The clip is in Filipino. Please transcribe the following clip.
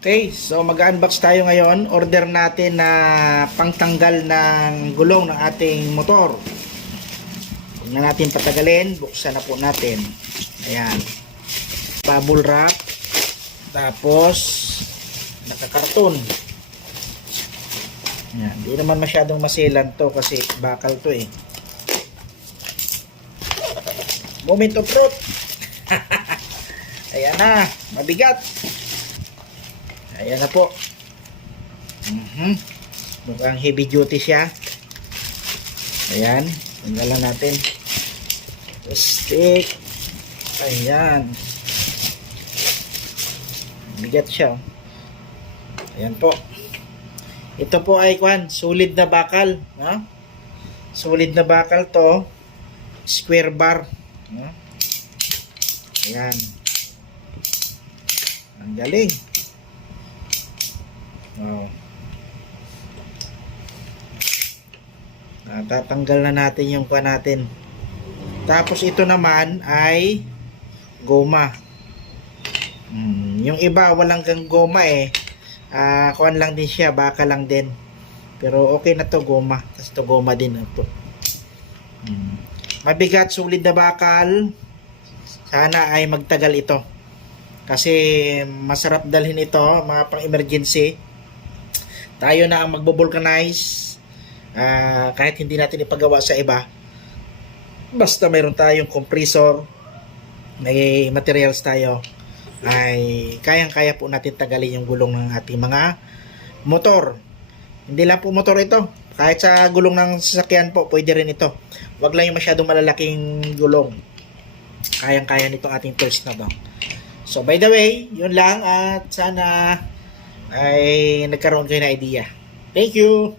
Okay, so mag-unbox tayo ngayon. Order natin na pangtanggal ng gulong ng ating motor. Huwag na natin patagalin. Buksan na po natin. Ayan. Bubble wrap. Tapos, nakakarton. Ayan. Di naman masyadong masilan to kasi bakal to eh. Moment of truth. Ayan na. Mabigat. Ayan na po. Mukhang heavy duty siya. Ayan. Tanggalan natin. Stick. Ayan. Bigat siya. Ayan po. Ito po ay solid na bakal. Ha? Solid na bakal to. Square bar. Ha? Ayan. Ang galing. Wow. Tatanggal na natin yung natin. Tapos ito naman ay goma. Yung iba walang kang goma eh. Kuan lang din siya, baka lang din. Pero okay na to, goma. Tapos to goma din ito. Mabigat, sulit na bakal. Sana ay magtagal ito. Kasi masarap dalhin ito, mga pang emergency. Tayo na ang magbo-vulcanize kahit hindi natin ipagawa sa iba. Basta mayroon tayong compressor, may materials tayo, ay kayang-kaya po natin tagalin yung gulong ng ating mga motor. Hindi lang po motor ito, kahit sa gulong ng sasakyan po, pwede rin ito. Wag lang yung masyadong malalaking gulong. Kayang-kaya nito ating tools na bang. So by the way, yun lang at sana ay nagkaroon kayo ng idea. Thank you!